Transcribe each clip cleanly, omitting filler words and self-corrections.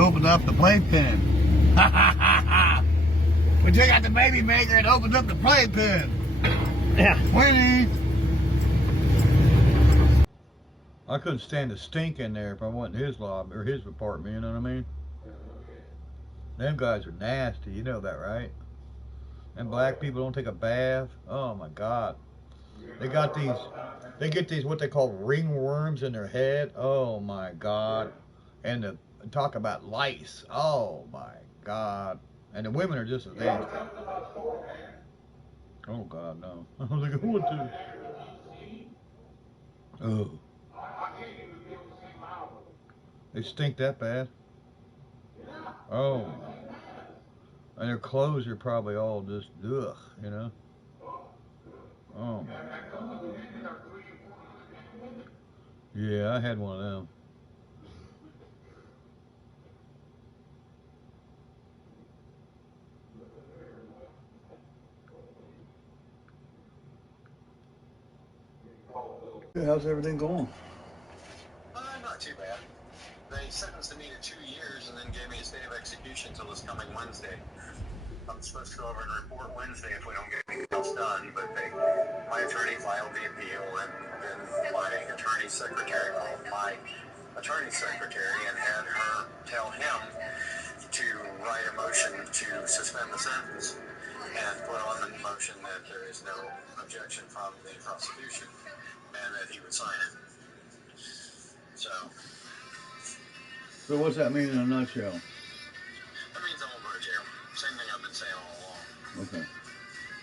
opened up the playpen. We took out the baby maker and opened up the playpen. Yeah. Winnie. I couldn't stand the stink in there if I went in his lobby or his apartment, you know what I mean? Them guys are nasty, you know that, right? And black people don't take a bath. Oh my God. They get these what they call ringworms in their head. Oh my God. And talk about lice. Oh my God. And the women are just as dangerous. Oh God, no. I was like, what the? Oh. They stink that bad. Oh. And their clothes are probably all just ugh, you know. Oh my God. Yeah, I had one of them. How's everything going? Not too bad. They sentenced me to 2 years and then gave me a state of execution until this coming Wednesday. I'm supposed to go over and report Wednesday if we don't get anything else done, but my attorney filed the appeal, and then my attorney's secretary called my attorney's secretary and had her tell him to write a motion to suspend the sentence and put on the motion that there is no objection from the prosecution and that he would sign it. So what's that mean in a nutshell? That means I won't go to jail. Same thing I've been saying all along. Okay.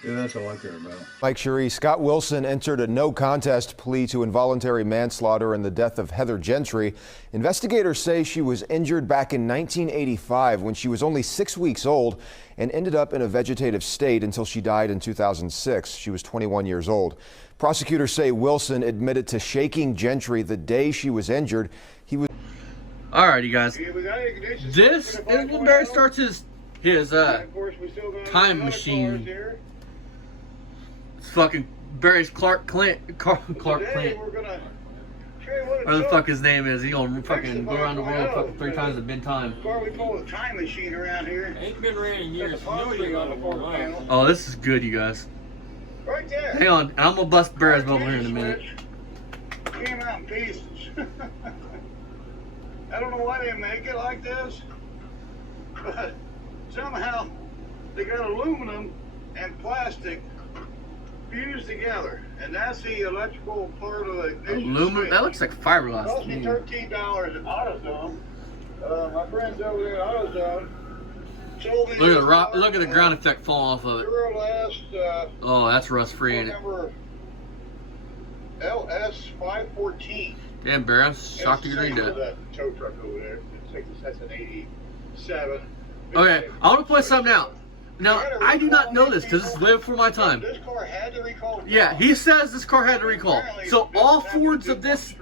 Yeah, that's all I care about. Mike Cherie, Scott Wilson entered a no contest plea to involuntary manslaughter in the death of Heather Gentry. Investigators say she was injured back in 1985 when she was only 6 weeks old and ended up in a vegetative state until she died in 2006. She was 21 years old. Prosecutors say Wilson admitted to shaking Gentry the day she was injured. He was. Alright, you guys. This is when Barry starts his time machine. It's fucking Barry's Clark Clint. Or the fuck his name is. He gonna fucking go around the world fucking 3 times in time. Car we call a time machine around here. Ain't been ran in years. Oh, this is good, you guys. Right there. Hang on, I'm gonna bust Barry's bubble here in a minute. Came out in pieces. I don't know why they make it like this, but somehow they got aluminum and plastic fused together, and that's the electrical part of the ignition. Aluminum? That looks like fiberglass. Cost me $13 at AutoZone. My friends over there at AutoZone told me. Look at the ground effect fall off of it. Duralast. Oh, that's rust free in it. Number LS514. Damn, Barry, I'm shocked you read that. That tow truck over there. That's an 87. Okay, I want to point something out. Now, I do not know this because this is way before my time. This car had to recall. Yeah, he says this car had to recall. So all Fords of this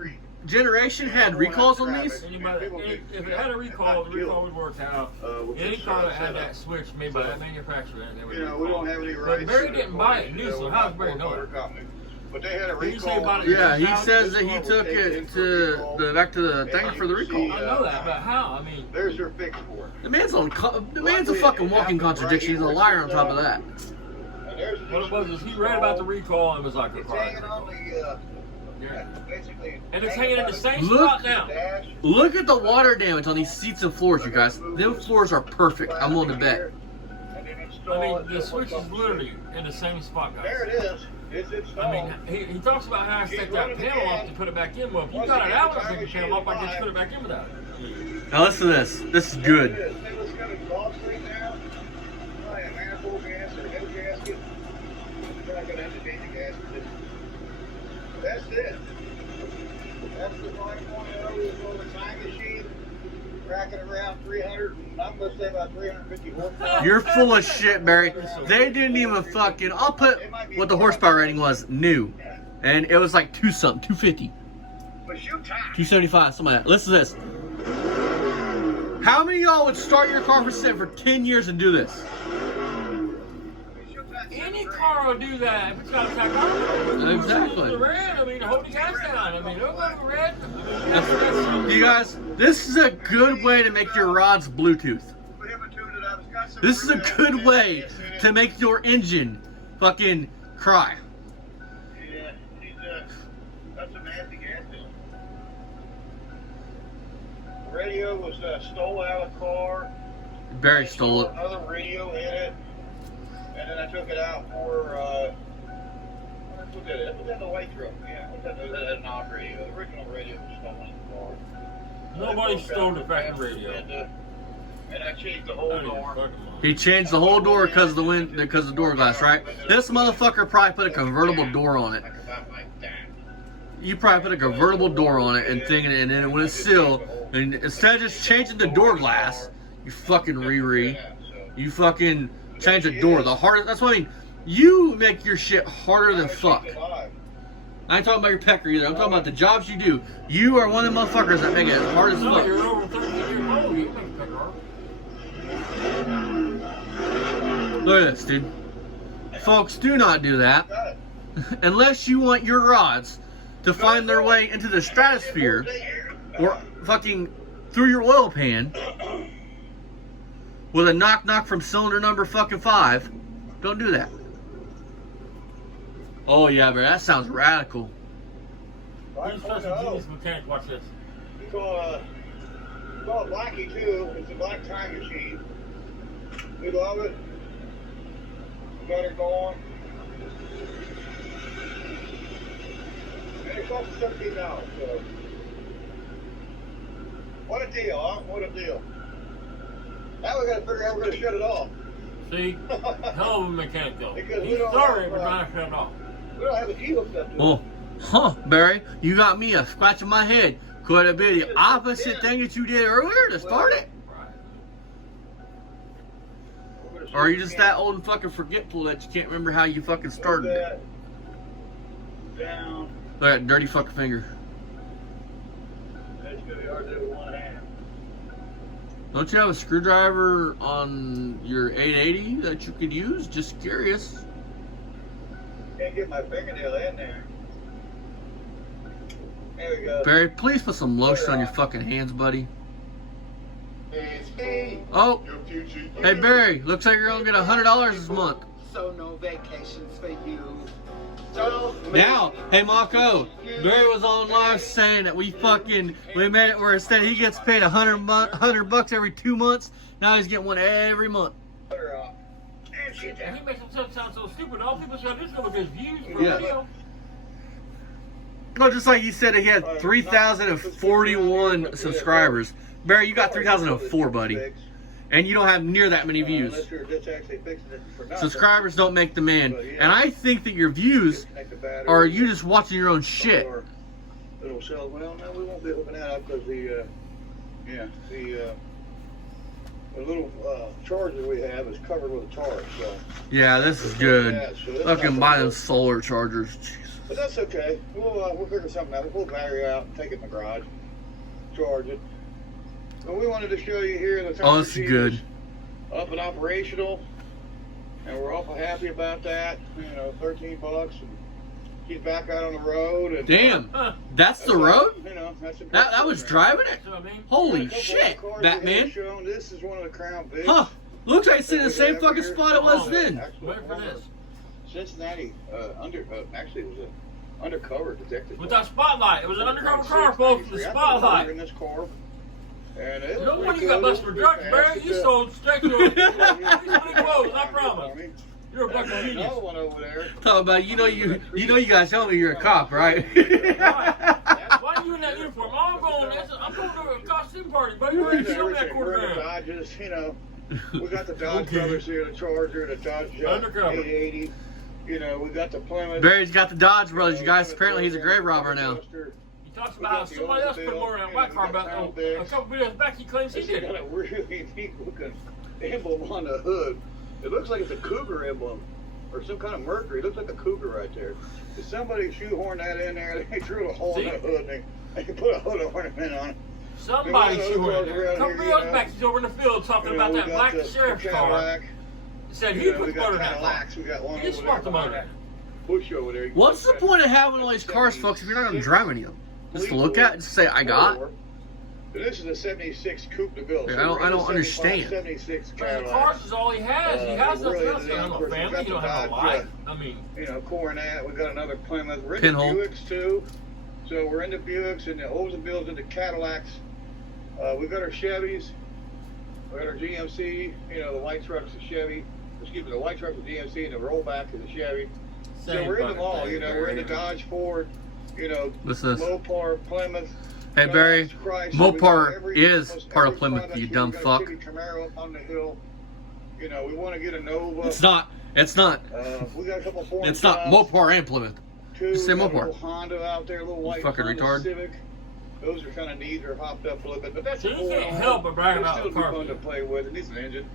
generation had recalls on these? If it had a recall, the recall would work out. Any car that had that switch made by that manufacturer, they would recall. We don't have any rights. But Barry didn't buy it new, so how does Barry know it? But they had a recall. Yeah, he says that he took it to back to the thing for the recall. I know that, but how? I mean, there's your fix for it. The man's a fucking walking contradiction. He's a liar on top of that. what it was is he read about the recall and was like, It's hanging on the. And it's hanging in the same spot now. Look at the water damage on these seats and floors, you guys. Them floors are perfect. I'm willing to bet. I mean, the switch is literally in the same spot, guys. There it is. It's installed. I mean, he talks about how to take that panel off to put it back in. Well, if you got it out and take the panel off, I can just put it back in without it. Now listen to this. This is good. It's got a box right now. A manifold gasket, a head gasket. You're not going to have to change the gasket. That's it. That's the 5.0. This little time machine. Racking around 300, I'm going to say about 350 horsepower. You're full of shit, Barry. They didn't even fucking. I'll put what the horsepower rating was new, and it was like 250, 275, something like that. Listen to this. How many of y'all would start your car for 10 years and do this? Any car car will do that. If it's got a tachometer. Exactly. The red, I mean, hold the gas down. I mean, don't go to red. That's You guys, this is a good way to make your rods Bluetooth. This is a good way to make your engine fucking cry. Yeah, that's a nasty gas bill. The radio was stolen out of the car. Barry stole it. Another radio in it, and then I took it out for. I put that in the white truck. Yeah, I put that an odd radio. The original radio was stolen in the car. Nobody stole the fucking radio. And I changed the whole door. He changed the whole door because of the wind, because of the door glass, right? This motherfucker probably put a convertible door on it. You probably put a convertible door on it and thinking, and then when it's sealed, and instead of just changing the door glass, you fucking you fucking change the door. The hardest. That's what I mean. You make your shit harder than fuck. I ain't talking about your pecker either. I'm talking about the jobs you do. You are one of the motherfuckers that make it as hard as No, fuck. you're over 13 years old. You make a pick car. Look at this, dude. Folks, do not do that unless you want your rods to find their way into the stratosphere or fucking through your oil pan with a knock from cylinder number fucking 5. Don't do that. Oh yeah, bro, that sounds radical. He's such a genius mechanic. Watch this. You call it Blackie too. It's a black time machine. We love it. We got it going. And it costs $17. So. What a deal, huh? What a deal. Now we got to figure out how we're going to shut it off. See? Hell of a mechanic though. Because we He's don't sorry, have, we're trying to shut it off. We don't have a key hooked up to it. Oh, huh, Barry, you got me a scratching my head. Could it be the opposite thing that you did earlier to start it? Or are you just that old and fucking forgetful that you can't remember how you fucking started it? Down. Look at that dirty fucking finger. That's going to be hard to do with one hand. Don't you have a screwdriver on your 880 that you could use? Just curious. Can't get my fingernail in there. There we go. Barry, please put some lotion on your fucking hands, buddy. Oh, hey Barry, looks like you're gonna get $100 this month. So no vacations for you. Now, hey Marco, Barry was on live saying that we made it where instead he gets paid $100 every 2 months. Now he's getting one every month. He makes himself sound so stupid. All people should do is go with his views for Yeah. video. No, just like he said, he had 3,041 subscribers. Barry, you got 3,004, buddy, and you don't have near that many views. Unless you're just actually fixing it for nothing. Subscribers don't make the man, and I think that your views are you just watching your own shit. Little cell. Well, no, we won't be hooking that up because the little charger we have is covered with a tarp. So. Yeah, this is good. Yeah, so that's Fucking not buy so them good. solar chargers. Jeez. But that's okay. We'll figure something out. We'll pull the battery out and take it in the garage, charge it. But we wanted to show you here the time Oh, this is machine good. is up and operational, and we're awful happy about that. You know, $13, and he's back out on the road. And Damn, that's the road? You know, that's a That was driving it? See what I mean? Holy A couple shit, of cars we Batman. have shown. This is one of the Crown Vics. Huh, looks like it's in the same fucking spot it was then. Actually, Wait for one of this. Cincinnati, actually it was an undercover detective. With that spotlight. It was an undercover car, folks, with a spotlight. In this car. And it was No pretty wonder you got cool. busted for drugs, Barry. You sold straight to him. He's pretty close, I promise. You're a fucking genius. Another one over there. Talking about you guys tell me you're a cop, right? Why are you in that uniform? I'm going to a costume party, buddy. We're in that We're in the quarter. Dodges, you know. We got the Dodge Brothers here, the Charger, the Dodge Undercover. 880. You know, we got the Plymouth. Barry's got the Dodge Brothers. You guys, apparently he's a grave robber now. He talks about how somebody else put more in that white car about a couple videos back. He claims he It's did got it. a really neat looking emblem on the hood. It looks like it's a cougar emblem or some kind of Mercury. It looks like a cougar right there. Did somebody shoehorn that in there? They drew a hole in the hood and they put a hood ornament on it. Somebody should wear it. A couple videos back, he's over in the field talking about that black sheriff's car. said You he know, put we the got motor in that car. Cadillacs. We got one He over smart there the motor. behind that bush over there. What's the point of having all these cars, folks, if you're not going to drive any of them? Just to look at and say, I got? This is a 76 Coupe de Ville. Yeah, I don't understand. 76 Man, the Cadillac. cars is all he has. He has nothing really, else. You don't have a family. You don't have a life. I mean, You know, Coronet. We got another Plymouth. We're Pinhole. into Buicks too. So we're into Buicks and the Oldsmobiles into Cadillacs. We've got our Chevys. We got our GMC. You know, the white truck's a Chevy. Excuse me, the white truck's a GMC and the rollback is a Chevy. So same we're in them fucking all. thing, You know, we're into Dodge, Ford. You know, What's this? Mopar, Plymouth. Hey, Barry, Chrysler. Mopar We got is almost part of every Plymouth, product. you We dumb got a fuck. Chevy Camaro up on the hill. You know, we want to get a Nova. It's not. It's not. We got a couple foreign It's not jobs. Mopar and Plymouth. Two, Just say we got a Mopar. little Honda out there, a little white fucking Honda retard. Civic. Those are kind of neat. They're hopped up a little bit, but that's So a you four can't on. help but brag It'll about still the be car. fun to play with. It needs an engine.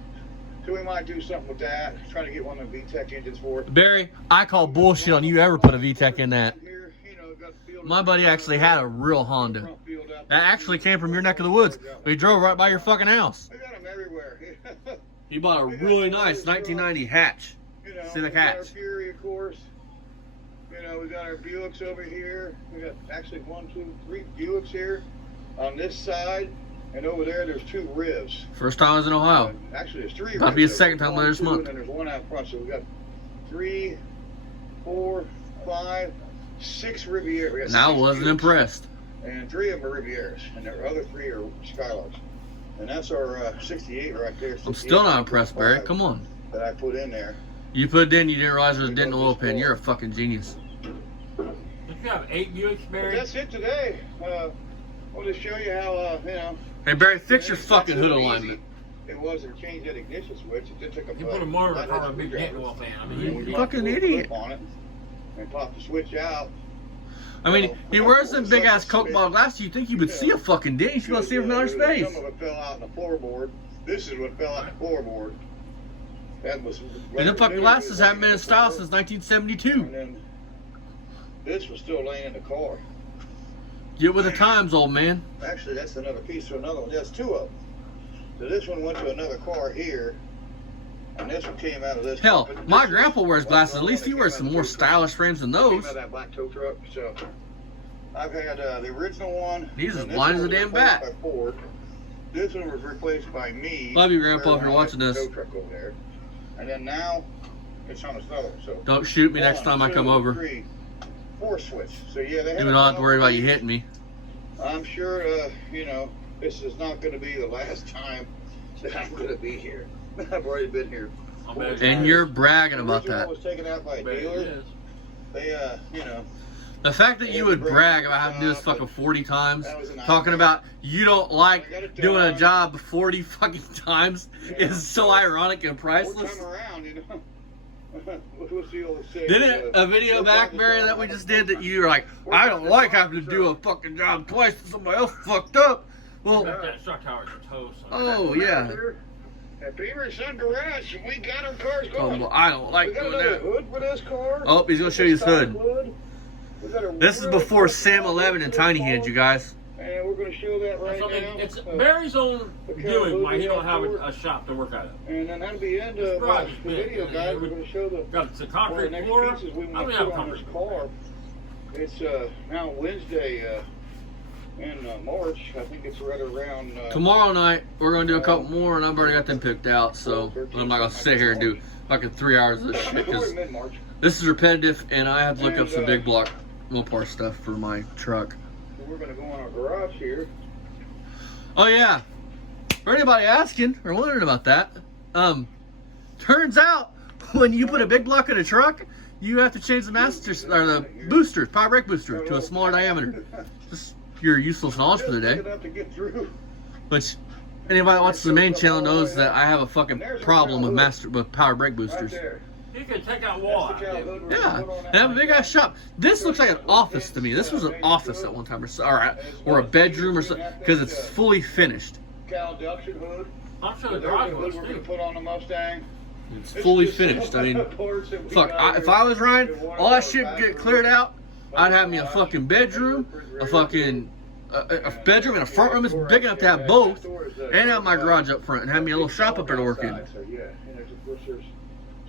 So we might do something with that. Trying to get one of the VTEC engines for it. Barry, I call bullshit on you ever put a VTEC in that. Here, you know, got the field My buddy actually had a real Honda. front field out That there. actually came from your neck of the woods. We drove right by your fucking house. We got them everywhere. He bought a really nice 1990 hatch. You know, Civic we got our hatch. Fury, of course. You know, we got our Buicks over here. We got actually 1, 2, 3 Buicks here on this side, and over there there's 2 Rivs. First time I was in Ohio. Actually, there's 3 About to Rivs. be a There's second time 1, later this 2, month. And then there's one out front, so we got 3, 4, 5, 6 Riviera. We got And I 6 wasn't Buicks. impressed. And 3 of them are Rivieras, and the other 3 are Skylarks. And that's our 68 right there. I'm still not impressed, Barry. Come on. That I put in there. You put it in, you didn't realize it was a dent in the oil pan. You're a fucking genius. Don't you have 8 Buicks, But Barry? that's it today. I want to show you how, you know. Hey, Barry, fix your it's fucking not hood so easy. alignment. It was to change that ignition switch. It did take a You put a motor in the car with a big dent in the oil pan. I mean, You you fucking idiot. On it and pop the switch out. I mean, he wears them big ass Coke bottle glasses. You'd think you would see a fucking dent. You should be able to see it from outer space. Some of it fell out in the floorboard. This is what fell out in the floorboard. That was. And them fucking glasses haven't been in style since And 1972. then this was still laying in the car. Get with the times, old man. Actually, that's another piece to another one. There's 2 of them. So this one went to another car here, and this one came out of this. Hell, car. But my this grandpa is- wears glasses. At one least that he came wears out some of more the tow truck. stylish frames than Came those. out of that black tow truck. So I've had the original one. He's as and this blind as one a was damn replaced bat. by Ford. This one was replaced by me. Love you, Grandpa, if you're Where I watching had the this. tow truck over there. And then now it's on this other one. So Don't shoot me next 1, time I 2, come over. 3, 4 switch. So yeah, they You don't have to worry about you hitting me. I'm sure, you know, this is not going to be the last time that I'm going to be here. I've already been here. I'll bet And you're bragging about The original that. was taken out by a Bet it dealer. is. They, you know, The fact that you would brag about having to do this fucking 40 times, talking about you don't like doing a job 40 fucking times, is so ironic and more priceless. time around, you know. We'll see what they say. Didn't a video back, Barry, that we just did that you were like, I don't like having to do a fucking job twice and somebody else fucked up. Well, Bet that shock tower's toast. oh yeah. At Beaver and Son Garage, we got our cars Oh, going. well, I don't We like got doing another that. hood for this car. Oh, he's gonna show you his hood. We got a This is real before good Sam 11 and Tiny Hands, you guys. And we're going to show that right So now. it's Barry's own doing why he don't have a shop to work out of. And then that'll be the end of Right. the video, guys. We're going to show the Got the one of the concrete next floor. pieces we I want don't to have a put on this concrete floor. car. It's now Wednesday in March. I think it's right around. Tomorrow night, we're gonna do a couple more, and I've already got them picked out, so I'm not gonna sit here and do fucking 3 hours of this shit, because mid-March. this is repetitive, and I have to look up some big block Mopar stuff for my truck. So we're going to go in our garage here. Oh yeah, for anybody asking or wondering about that, turns out when you put a big block in a truck, you have to change the or the boosters, power brake booster, to a smaller diameter. Just your useless knowledge for the day. Just enough to get through. Which anybody that watches the main channel knows that I have a fucking problem with power brake Right boosters. there. You can take that wall out. That's the dude. hood we're Yeah, gonna put on and I have a that big ass shop. This looks like an office to me. This was an office at one time, or a bedroom or something, because it's fully finished. Cal Duction hood. I'm sure There's the the garage hood was we're going to too. put on the Mustang. It's fully finished. I mean, fuck. If I was Ryan, all that shit get cleared out, I'd have me a fucking bedroom, a fucking a bedroom and a front room. It's big enough to have both, and have my garage up front, and have me a little shop up there to work in. So yeah, and there's of course there's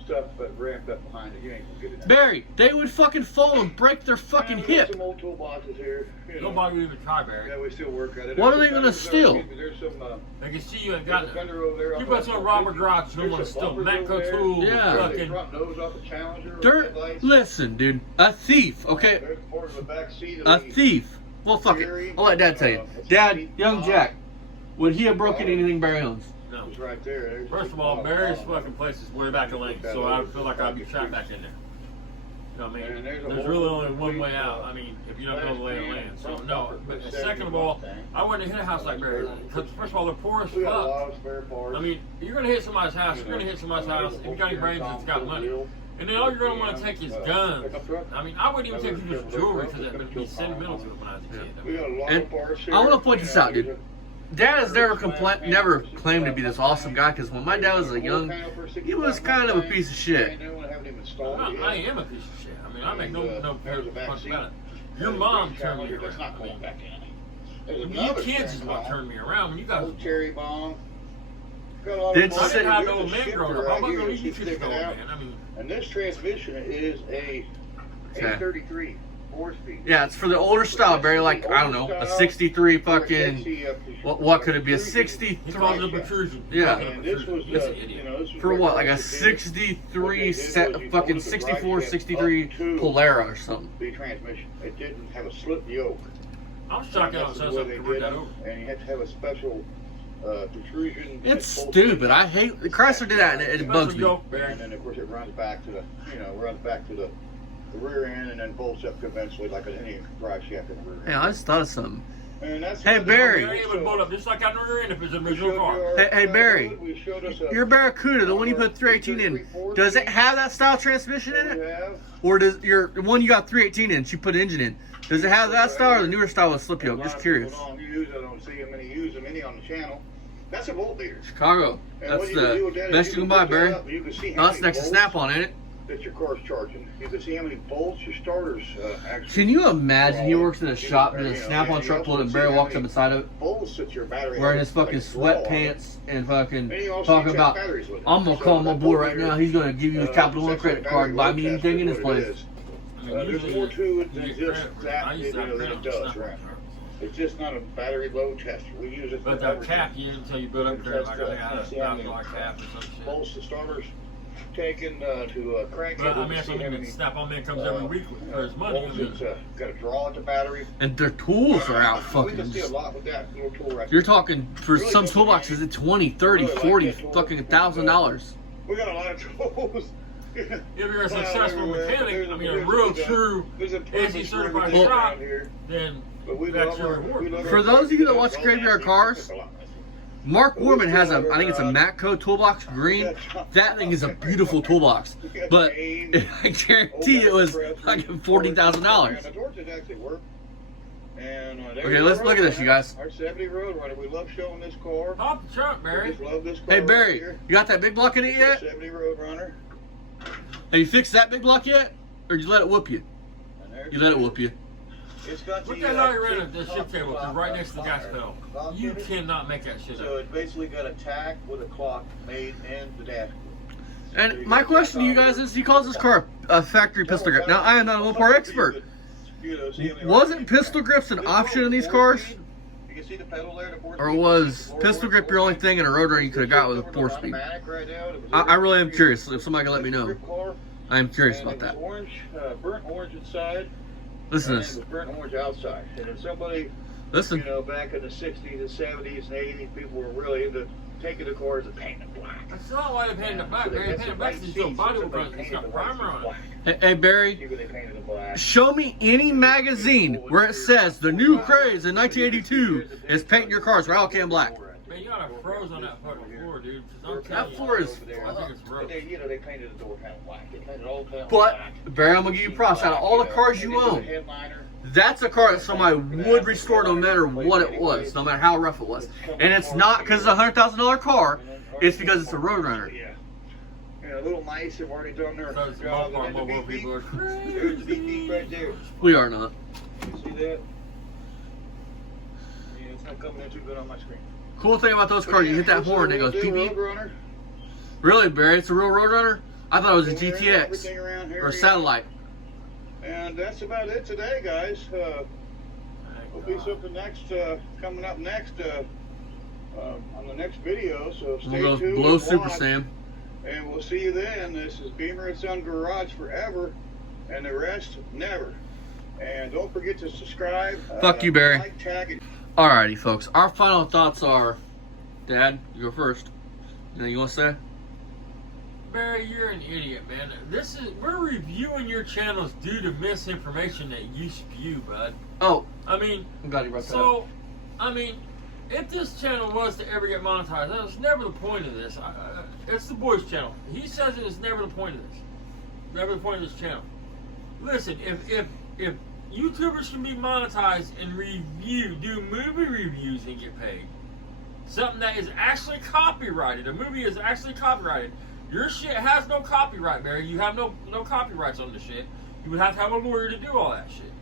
stuff ramped up behind it. You ain't gonna get it. Barry, they would fucking fall and break their fucking We got hip. some old toolboxes here. You know. Nobody would even try, Barry. Yeah, we still work at it. What There's are they some gonna fenders steal? there. There's some. They can see you ain't There's got a it. fender over there. You put some Robert garage, you want to steal Matco tools, Yeah. fucking. Front nose off the Challenger. They're, headlights. listen, dude, a thief, okay? There's part of the back seat of A the thief. Well, fuck it. I'll let Dad tell you. Dad, young Jack, would he have broken anything Barry owns? No. It's right there. There's First of all, Mary's fucking place is way back in lane, so I feel like I'd be trapped back in there. You know what I mean? And there's a There's whole really only one complete, way out. I mean, if you don't know the lay of the land. So front no. bumper But for second of 70 all, Mustang. I wouldn't hit a house like Mary's. Because first of all, they're poor as We got a fuck. lot of spare parts. I mean, you're gonna hit somebody's house. You're gonna hit somebody's house. If you got any brains, it's got money. And then all you're gonna want to take is guns. I mean, I wouldn't even take people's jewelry because that would be sentimental to it when I was a kid. I We mean, got a lot And of parts here. I want to point this out, dude. Dad has never never claimed to be this awesome guy, because when my dad was a young, he was kind of a piece of shit. I am a piece of shit. I mean, I make no fuss about it. Your mom turned me around. I mean, you kids is what turned me around. When you got Old cherry bomb. Did I didn't have no There's a man shifter growing up. right I'm not here gonna that you keeps kids sticking going, out. man. I mean, And this transmission is a 833 4-speed. Yeah, it's for the older style, Barry, like, I don't know, a 63 fucking, what could it be, a he calls it a 63, protrusion. Yeah. And this was, He's an you idiot. know, this was for what, like a what they did. 63, fucking 64, 63 Polera or something. The transmission. It didn't have a slip yoke. I'm shocked out That's says the way something they to convert did that it. over. And you had to have a special protrusion. It's that bolts stupid. in. I hate, Chrysler did that and it bugs Special me. yoke, Barry. And then of course it runs back to the, the rear end and then bolts up conventionally like any drive shaft in the rear end. Hey, I just thought of something. And that's Hey, Barry. Barry would bolt up just like on the rear end if it's a We original showed car. you our Hey, Barry, road. We showed us a- Your Barracuda, the one you put 318 in, does it have that style transmission in We it? have. Or does the one you got 318 in, she put engine in, does it have that style or the newer style with slip yoke? Just curious. I don't see them any on the channel. That's a bolt leader. Chicago, And that's what you can do with the that is best you can buy, put that Barry. up, you can see how Oh, that's many next to volts Snap-on, ain't it? that your car's charging. You can see how many bolts your starters actually. Can you imagine he works in a shop in a Snap-on truck full and Barry walks up inside of it, bolts that your battery wearing has, his fucking like, draw on it. sweatpants and fucking And you also talking check about, batteries with it. I'm gonna So call my that boy bolt right leader, now, he's gonna give you his Capital One sets credit the card and buy battery me load anything in test this what it place. is. I mean, There's usually more to it you than get just credit for it. that I used to have than credit it on does, Snap-on right? truck. It's just not a battery load tester. We use it for But that everything. cap, you until you build up credit. Like I think I had a See how many $1,000 cap or some shit. bolts the starters taken to crank it. But I We mean, can if see how many, Snap-on man comes every week for his money, I bolts mean, that's got to draw at the battery. And their tools are out We fucking. can see a lot with that little tool right You're there. talking, for some toolboxes, it's 20, 30, 40, fucking $1,000. We got a lot of tools. if you're a successful mechanic, I mean, a real true AC certified Well- shop, then But we that's love your our- reward. we love For our those of you that watch cars. Graveyard Cars, Mark Warman has a, I think it's a Matco toolbox green. That thing is a beautiful toolbox. But I guarantee it was like $40,000. The torches actually work. And, Okay, let's look at this, you guys. Our 70 Roadrunner. We love showing this car. Pop the trunk, We Barry. just love this car Hey right Barry, here. you got that big block in it yet? 70 Roadrunner. Have you fixed that big block yet? Or did you let it whoop you? And there's You let it whoop you. It's got Look the, at how you ran the shift table, it's right next to the gas pedal. You cannot make that shit So up. it basically got a tack with a clock made in the dashboard. And my question to you guys is, he calls this car a factory pistol grip. Now, I am not a Mopar expert. Wasn't pistol grips an option in these cars? You can see the pedal there, the 4-speed. Or was pistol grip your only thing in a Roadrunner you could have got with a 4-speed? I really am curious. If somebody can let me know. I am curious about that. Orange, burnt orange inside. Listen to and this. it was burnt orange outside. And if somebody, Listen. you know, back in the 60s and 70s and 80s, people were really into taking the cars and painting them black. That's not why they painted it black, Barry. They painted it black because it's still bodywork on it. It's got primer on it. Hey Barry, See when they painted them black. show me any magazine where it says the new craze in 1982 is painting your cars Ralcan black. Man, you got a froze on that fucking floor, dude. 'Cause I'm That telling you, floor is I think it's But rough. they, you know, they painted the door panel black. They painted all panels But, black. Barry, I'm going to give you props. Out of all the cars you own, that's a car that somebody would restore no matter what it was, no matter how rough it was. And it's not because it's a $100,000 car, it's because it's a Roadrunner. Yeah. You know, little mice have already done their Because the job. Mopar And then the mobile beep people are beep. crazy. There's the beep beep right there. We are not. You see that? Yeah, it's not coming in too good on my screen. Cool thing about those cars, you hit that horn and it goes beep beep. Roadrunner. Really, Barry? It's a real Roadrunner? I thought it was a So we're in everything GTX around here, or a satellite. And that's about it today, guys. There'll be something next coming up next on the next video. So stay We'll go tuned. blow and Super watch. Sam. And we'll see you then. This is Beamer and Son Garage forever, and the rest never. And don't forget to subscribe. Fuck you, Barry. Like, tag, and Alrighty, folks. Our final thoughts are, Dad, you go first. Anything you want to say? Barry, you're an idiot, man. We're reviewing your channels due to misinformation that you spew, bud. Oh, I mean, I'm glad you brought that up. so, I mean, if this channel was to ever get monetized, that was never the point of this. It's the boy's channel. He says it was never the point of this. Never the point of this channel. Listen, if YouTubers can be monetized and do movie reviews and get paid, something that is actually copyrighted, a movie is actually copyrighted. Your shit has no copyright, Barry. You have no copyrights on the shit. You would have to have a lawyer to do all that shit.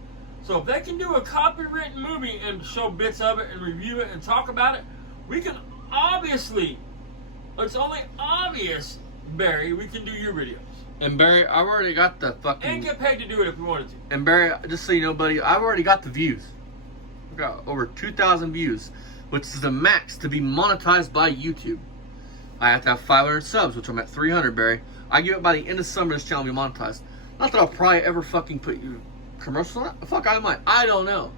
So if they can do a copywritten movie and show bits of it and review it and talk about it, we can obviously, it's only obvious, Barry, we can do your videos. And Barry, I've already got the fucking... And get paid to do it if we wanted to. And Barry, just so you know, buddy, I've already got the views. I've got over 2,000 views, which is the max to be monetized by YouTube. I have to have 500 subs, which I'm at 300, Barry. I give it by the end of summer, this channel will be monetized. Not that I'll probably ever fucking put you commercials on it. Fuck, I might. I don't know.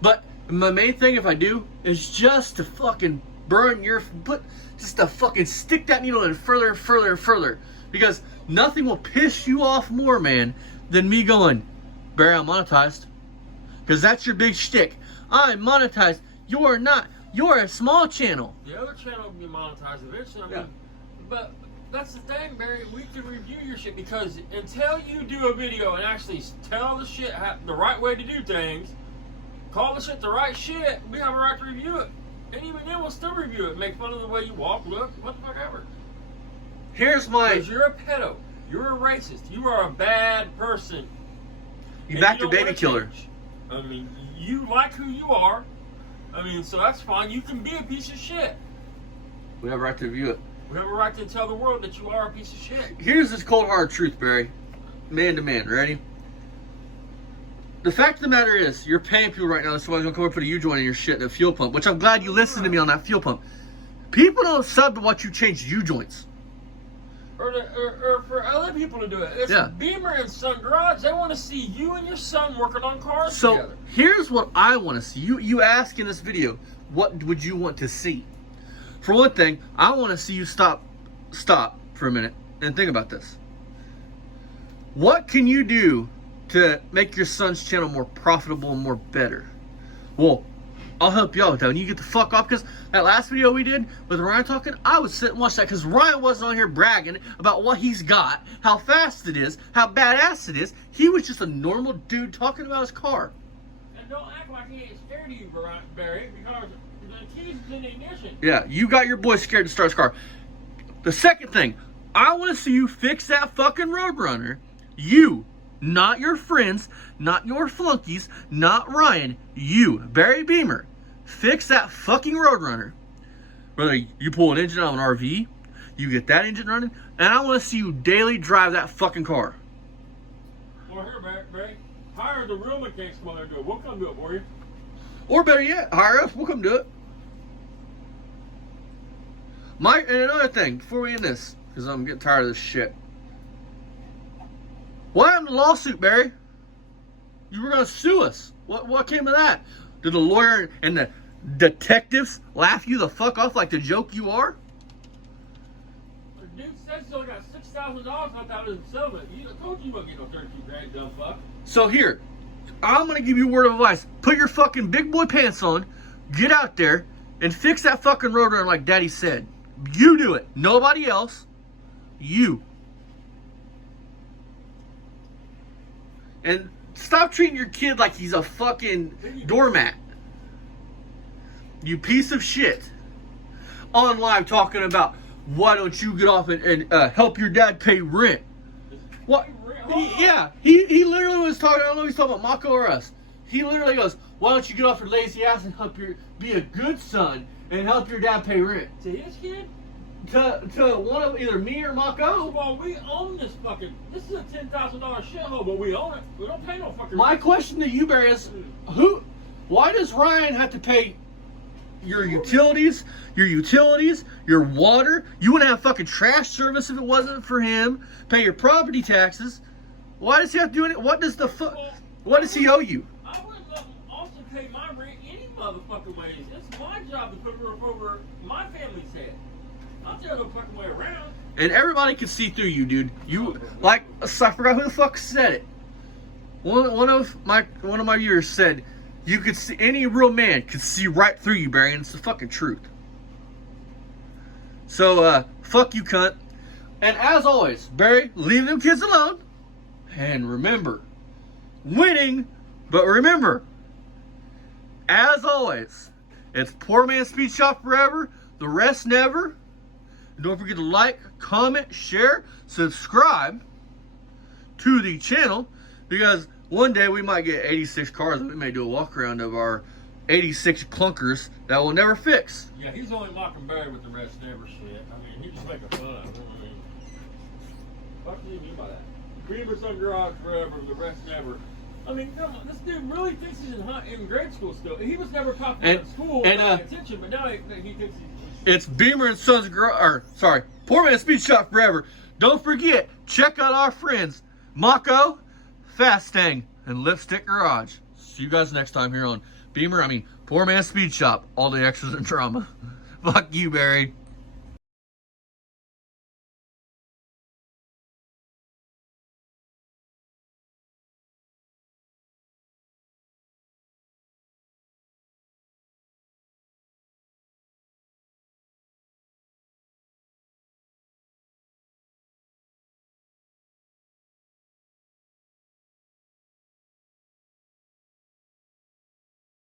But my main thing, if I do, is just to fucking burn your... Just to fucking stick that needle in further and further and further. Because nothing will piss you off more, man, than me going, Barry, I'm monetized. Because that's your big shtick. I'm monetized. You're not. You're a small channel. The other channel will be monetized eventually. I mean, but that's the thing, Barry. We can review your shit because until you do a video and actually tell the shit the right way to do things, call the shit the right shit, we have a right to review it. And even then, we'll still review it. Make fun of the way you walk, look, what the fuck ever. Here's my... Because you're a pedo. You're a racist. You are a bad person. You backed a baby killer. I mean, you like who you are. I mean, so that's fine. You can be a piece of shit. We have a right to review it. We have a right to tell the world that you are a piece of shit. Here's this cold hard truth, Barry. Man to man, ready? The fact of the matter is, you're paying people right now that somebody's gonna come over and put a U-joint in your shit, a fuel pump, which I'm glad you listened to me on that fuel pump. People don't sub to what you change U-joints. Or for other people to do it. It's Beamer and Son Garage. They want to see you and your son working on cars together. So here's what I want to see. You ask in this video, what would you want to see? For one thing, I want to see you stop for a minute and think about this. What can you do to make your son's channel more profitable and more better? Well, I'll help you out with that. When you get the fuck off, because that last video we did with Ryan talking, I would sit and watch that because Ryan wasn't on here bragging about what he's got, how fast it is, how badass it is. He was just a normal dude talking about his car. And don't act like he ain't scared of you, Barry, because the keys is in the ignition. Yeah, you got your boy scared to start his car. The second thing, I want to see you fix that fucking Roadrunner. You. Not your friends, not your flunkies, not Ryan. You, Barry Beamer, fix that fucking Roadrunner. Whether you pull an engine out of an RV, you get that engine running, and I want to see you daily drive that fucking car. Well, here, Barry, hire the real mechanics to come there and do it. We'll come do it for you. Or better yet, hire us. We'll come do it. And another thing, before we end this, because I'm getting tired of this shit. What happened to the lawsuit, Barry? You were going to sue us. What came of that? Did the lawyer and the detectives laugh you the fuck off like the joke you are? The dude said he only got $6,000 left out of his settlement. I told you you wouldn't get no 32 grand, dumb fuck. So here, I'm going to give you a word of advice. Put your fucking big boy pants on, get out there, and fix that fucking Roadrunner like Daddy said. You do it. Nobody else. You. And stop treating your kid like he's a fucking doormat. You piece of shit. On live talking about, why don't you get off and help your dad pay rent? What? He literally was talking, I don't know if he's talking about Mako or us. He literally goes, why don't you get off your lazy ass and be a good son and help your dad pay rent? To his kid? to one of either me or Mako. Well, we own this fucking. This is a $10,000 shithole, but we own it. We don't pay no fucking. My question to you, Barry, is why does Ryan have to pay your utilities, your water? You wouldn't have fucking trash service if it wasn't for him. Pay your property taxes. Why does he have to do it? What does he owe you? I would also pay my rent any motherfucking ways. It's my job to put a roof over my family's head. I'll tell the fucking way around. And everybody can see through you, dude. You I forgot who the fuck said it. One of my viewers said you could see, any real man could see right through you, Barry, and it's the fucking truth. So fuck you, cunt. And as always, Barry, leave them kids alone. And remember, winning, but remember, as always, it's poor man's speed shop forever, the rest never. And don't forget to like, comment, share, subscribe to the channel, because one day we might get 86 cars and we may do a walk around of our 86 clunkers that we'll never fix. Yeah, he's only mocking Barry with the rest never shit. I mean, he's just making fun of him. I mean, what do you mean by that? Beamer's on garage forever, the rest never. I mean, come on, this dude really thinks he's in grade school still. He was never popular in school, paying attention, but now he thinks he's... It's Beamer and Sons Poor Man Speed Shop forever. Don't forget, check out our friends, Mako, Fastang, and Lipstick Garage. See you guys next time here on Poor Man Speed Shop. All the extras and drama. Fuck you, Barry.